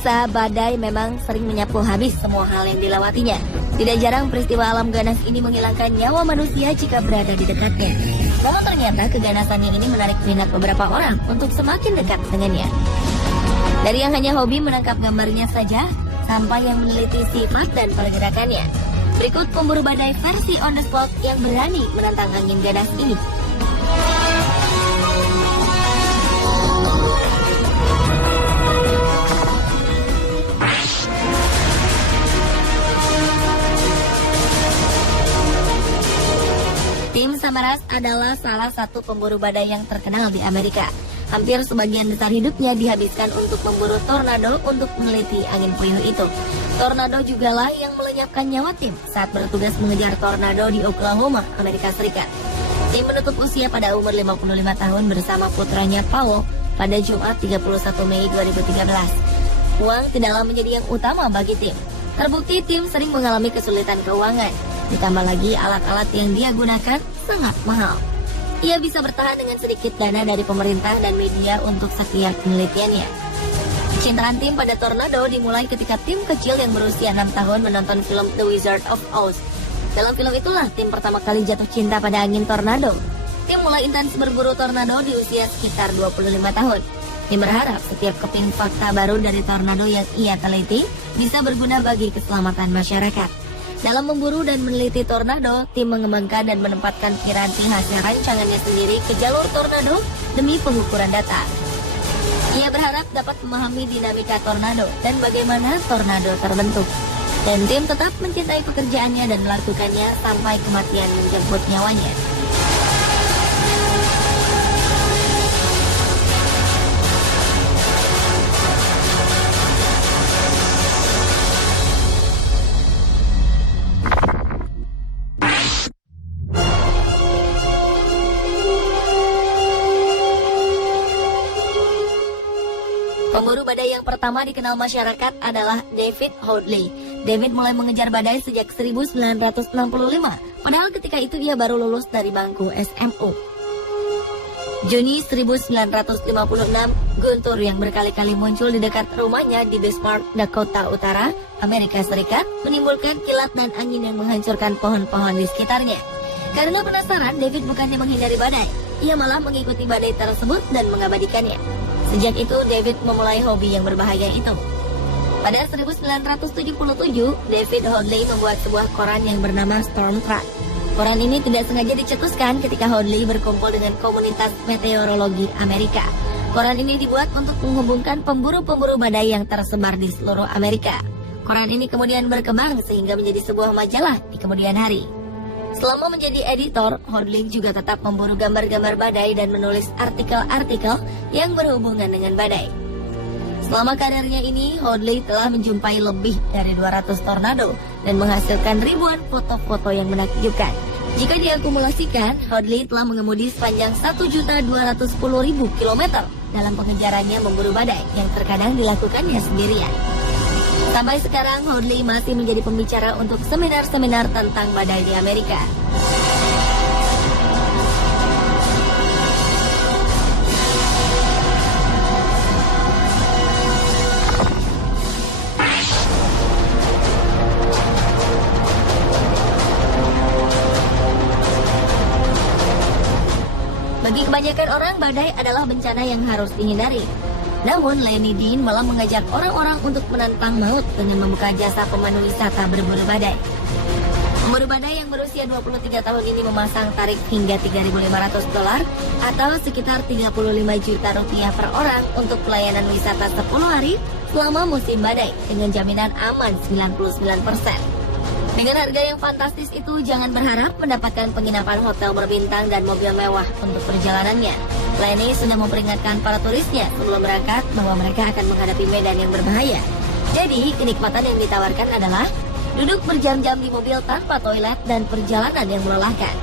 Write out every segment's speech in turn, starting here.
Pemirsa, badai memang sering menyapu habis semua hal yang dilewatinya. Tidak jarang peristiwa alam ganas ini menghilangkan nyawa manusia jika berada di dekatnya. Namun ternyata keganasannya ini menarik minat beberapa orang untuk semakin dekat dengannya. Dari yang hanya hobi menangkap gambarnya saja, sampai yang meneliti sifat dan pergerakannya. Berikut pemburu badai versi on the spot yang berani menantang angin ganas ini. Tim Samaras adalah salah satu pemburu badai yang terkenal di Amerika. Hampir sebagian besar hidupnya dihabiskan untuk memburu tornado untuk meneliti angin puyuh itu. Tornado jugalah yang melenyapkan nyawa tim saat bertugas mengejar tornado di Oklahoma, Amerika Serikat. Tim menutup usia pada umur 55 tahun bersama putranya Paul pada Jumat 31 Mei 2013. Uang tidaklah menjadi yang utama bagi tim. Terbukti tim sering mengalami kesulitan keuangan. Ditambah lagi alat-alat yang dia gunakan sangat mahal. Ia bisa bertahan dengan sedikit dana dari pemerintah dan media untuk setiap penelitiannya. Kecintaan tim pada tornado dimulai ketika tim kecil yang berusia 6 tahun menonton film The Wizard of Oz. Dalam film itulah tim pertama kali jatuh cinta pada angin tornado. Tim mulai intens berburu tornado di usia sekitar 25 tahun. Tim berharap setiap keping fakta baru dari tornado yang ia teliti bisa berguna bagi keselamatan masyarakat. Dalam memburu dan meneliti tornado, tim mengembangkan dan menempatkan piranti hasil rancangannya sendiri ke jalur tornado demi pengukuran data. Ia berharap dapat memahami dinamika tornado dan bagaimana tornado terbentuk. Dan tim tetap mencintai pekerjaannya dan melakukannya sampai kematian menjemput nyawanya. Pemburu badai yang pertama dikenal masyarakat adalah David Hoadley. David mulai mengejar badai sejak 1965, padahal ketika itu ia baru lulus dari bangku SMU. Juni 1956, guntur yang berkali-kali muncul di dekat rumahnya di Bismarck, Dakota Utara, Amerika Serikat, menimbulkan kilat dan angin yang menghancurkan pohon-pohon di sekitarnya. Karena penasaran, David bukannya menghindari badai, ia malah mengikuti badai tersebut dan mengabadikannya. Sejak itu, David memulai hobi yang berbahaya itu. Pada 1977, David Hoadley membuat sebuah koran yang bernama Storm Track. Koran ini tidak sengaja dicetuskan ketika Hoadley berkumpul dengan komunitas meteorologi Amerika. Koran ini dibuat untuk menghubungkan pemburu-pemburu badai yang tersebar di seluruh Amerika. Koran ini kemudian berkembang sehingga menjadi sebuah majalah di kemudian hari. Selama menjadi editor, Hoadley juga tetap memburu gambar-gambar badai dan menulis artikel-artikel yang berhubungan dengan badai. Selama karirnya ini, Hoadley telah menjumpai lebih dari 200 tornado dan menghasilkan ribuan foto-foto yang menakjubkan. Jika diakumulasikan, Hoadley telah mengemudi sepanjang 1.210.000 km dalam pengejarannya memburu badai yang terkadang dilakukannya sendirian. Sampai sekarang, Hoadley masih menjadi pembicara untuk seminar-seminar tentang badai di Amerika. Bagi kebanyakan orang, badai adalah bencana yang harus dihindari. Namun, Lenny Dean malah mengajak orang-orang untuk menantang maut dengan membuka jasa pemandu wisata berburu badai. Pemburu badai yang berusia 23 tahun ini memasang tarif hingga $3.500 atau sekitar 35 juta rupiah per orang untuk pelayanan wisata 10 hari selama musim badai dengan jaminan aman 99%. Dengan harga yang fantastis itu, jangan berharap mendapatkan penginapan hotel berbintang dan mobil mewah untuk perjalanannya. Lenny sudah memperingatkan para turisnya sebelum berangkat bahwa mereka akan menghadapi medan yang berbahaya. Jadi, kenikmatan yang ditawarkan adalah duduk berjam-jam di mobil tanpa toilet dan perjalanan yang melelahkan.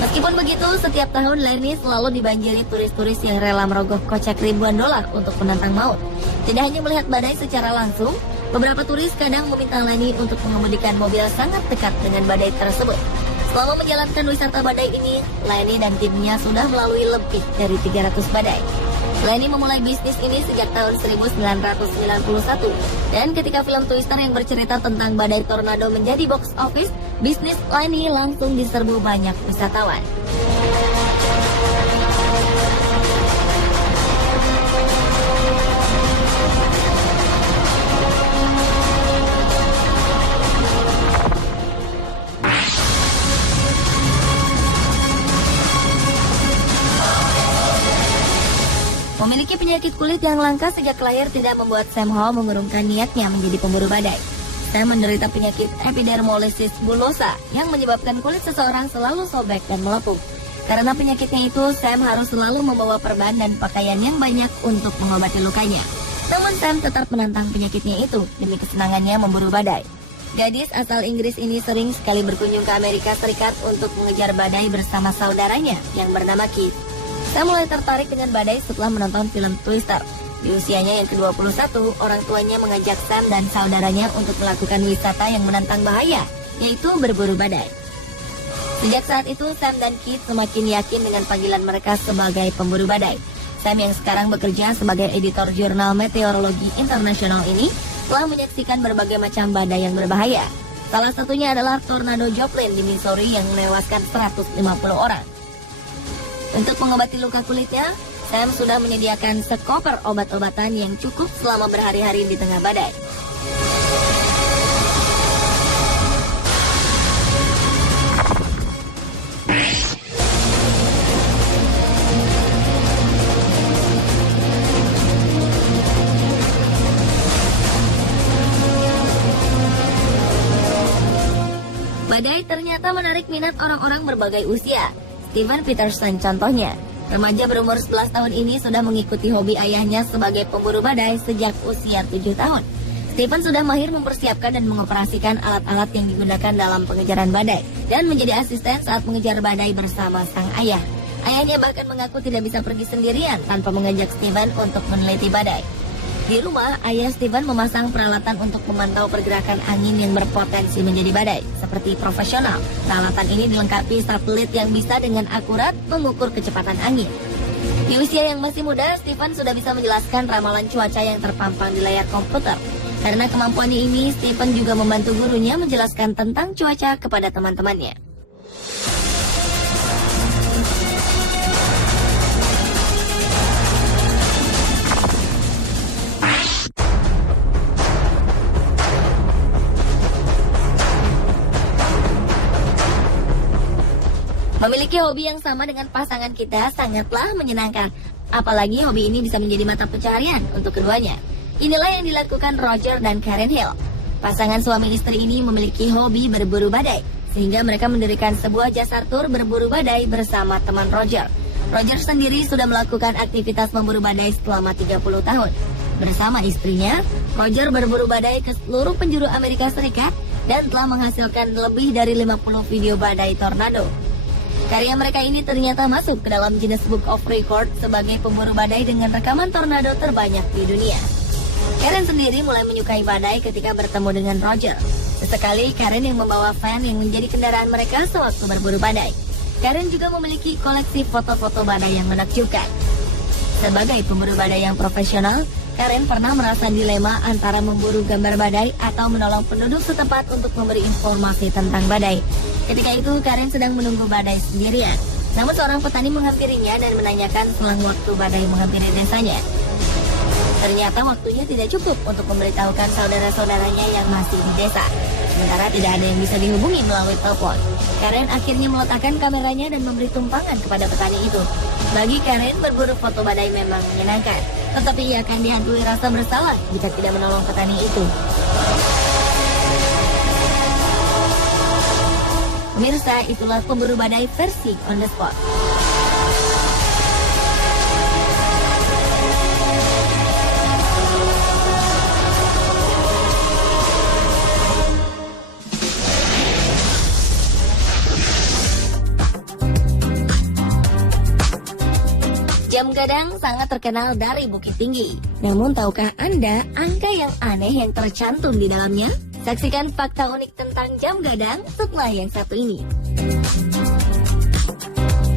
Meskipun begitu, setiap tahun Lenny selalu dibanjiri turis-turis yang rela merogoh kocek ribuan dolar untuk menantang maut. Tidak hanya melihat badai secara langsung, beberapa turis kadang meminta Lenny untuk mengemudikan mobil sangat dekat dengan badai tersebut. Selama menjalankan wisata badai ini, Lenny dan timnya sudah melalui lebih dari 300 badai. Lenny memulai bisnis ini sejak tahun 1991, dan ketika film Twister yang bercerita tentang badai tornado menjadi box office, bisnis Lenny langsung diserbu banyak wisatawan. Memiliki penyakit kulit yang langka sejak lahir tidak membuat Sam Hall mengurungkan niatnya menjadi pemburu badai. Sam menderita penyakit epidermolysis bullosa yang menyebabkan kulit seseorang selalu sobek dan melepuh. Karena penyakitnya itu, Sam harus selalu membawa perban dan pakaian yang banyak untuk mengobati lukanya. Namun Sam tetap menantang penyakitnya itu demi kesenangannya memburu badai. Gadis asal Inggris ini sering sekali berkunjung ke Amerika Serikat untuk mengejar badai bersama saudaranya yang bernama Keith. Sam mulai tertarik dengan badai setelah menonton film Twister. Di usianya yang ke-21, orang tuanya mengajak Sam dan saudaranya untuk melakukan wisata yang menantang bahaya, yaitu berburu badai. Sejak saat itu, Sam dan Keith semakin yakin dengan panggilan mereka sebagai pemburu badai. Sam yang sekarang bekerja sebagai editor jurnal meteorologi internasional ini telah menyaksikan berbagai macam badai yang berbahaya. Salah satunya adalah tornado Joplin di Missouri yang menewaskan 150 orang. Untuk mengobati luka kulitnya, Sam sudah menyediakan sekoper obat-obatan yang cukup selama berhari-hari di tengah badai. Badai ternyata menarik minat orang-orang berbagai usia. Steven Peterson contohnya, remaja berumur 11 tahun ini sudah mengikuti hobi ayahnya sebagai pemburu badai sejak usia 7 tahun. Steven sudah mahir mempersiapkan dan mengoperasikan alat-alat yang digunakan dalam pengejaran badai dan menjadi asisten saat mengejar badai bersama sang ayah. Ayahnya bahkan mengaku tidak bisa pergi sendirian tanpa mengajak Steven untuk meneliti badai. Di rumah, ayah Steven memasang peralatan untuk memantau pergerakan angin yang berpotensi menjadi badai. Seperti profesional, peralatan ini dilengkapi satelit yang bisa dengan akurat mengukur kecepatan angin. Di usia yang masih muda, Steven sudah bisa menjelaskan ramalan cuaca yang terpampang di layar komputer. Karena kemampuannya ini, Steven juga membantu gurunya menjelaskan tentang cuaca kepada teman-temannya. Memiliki hobi yang sama dengan pasangan kita sangatlah menyenangkan. Apalagi hobi ini bisa menjadi mata pencaharian untuk keduanya. Inilah yang dilakukan Roger dan Karen Hill. Pasangan suami istri ini memiliki hobi berburu badai, sehingga mereka mendirikan sebuah jasa tur berburu badai bersama teman Roger. Roger sendiri sudah melakukan aktivitas memburu badai selama 30 tahun. Bersama istrinya, Roger berburu badai ke seluruh penjuru Amerika Serikat dan telah menghasilkan lebih dari 50 video badai tornado. Karya mereka ini ternyata masuk ke dalam Guinness Book of Record sebagai pemburu badai dengan rekaman tornado terbanyak di dunia. Karen sendiri mulai menyukai badai ketika bertemu dengan Roger. Sesekali Karen yang membawa van yang menjadi kendaraan mereka sewaktu berburu badai. Karen juga memiliki koleksi foto-foto badai yang menakjubkan. Sebagai pemburu badai yang profesional, Karen pernah merasa dilema antara memburu gambar badai atau menolong penduduk setempat untuk memberi informasi tentang badai. Ketika itu, Karen sedang menunggu badai sendirian. Namun seorang petani menghampirinya dan menanyakan selang waktu badai menghampiri desanya. Ternyata waktunya tidak cukup untuk memberitahukan saudara-saudaranya yang masih di desa. Sementara tidak ada yang bisa dihubungi melalui telepon. Karen akhirnya meletakkan kameranya dan memberi tumpangan kepada petani itu. Bagi Karen, berburu foto badai memang menyenangkan. Tetapi ia akan dihantui rasa bersalah jika tidak menolong petani itu. Pemirsa, itulah pemburu badai versi on the spot. Jam gadang sangat terkenal dari Bukit Tinggi. Namun tahukah Anda angka yang aneh yang tercantum di dalamnya? Saksikan fakta unik tentang jam gadang setelah yang satu ini.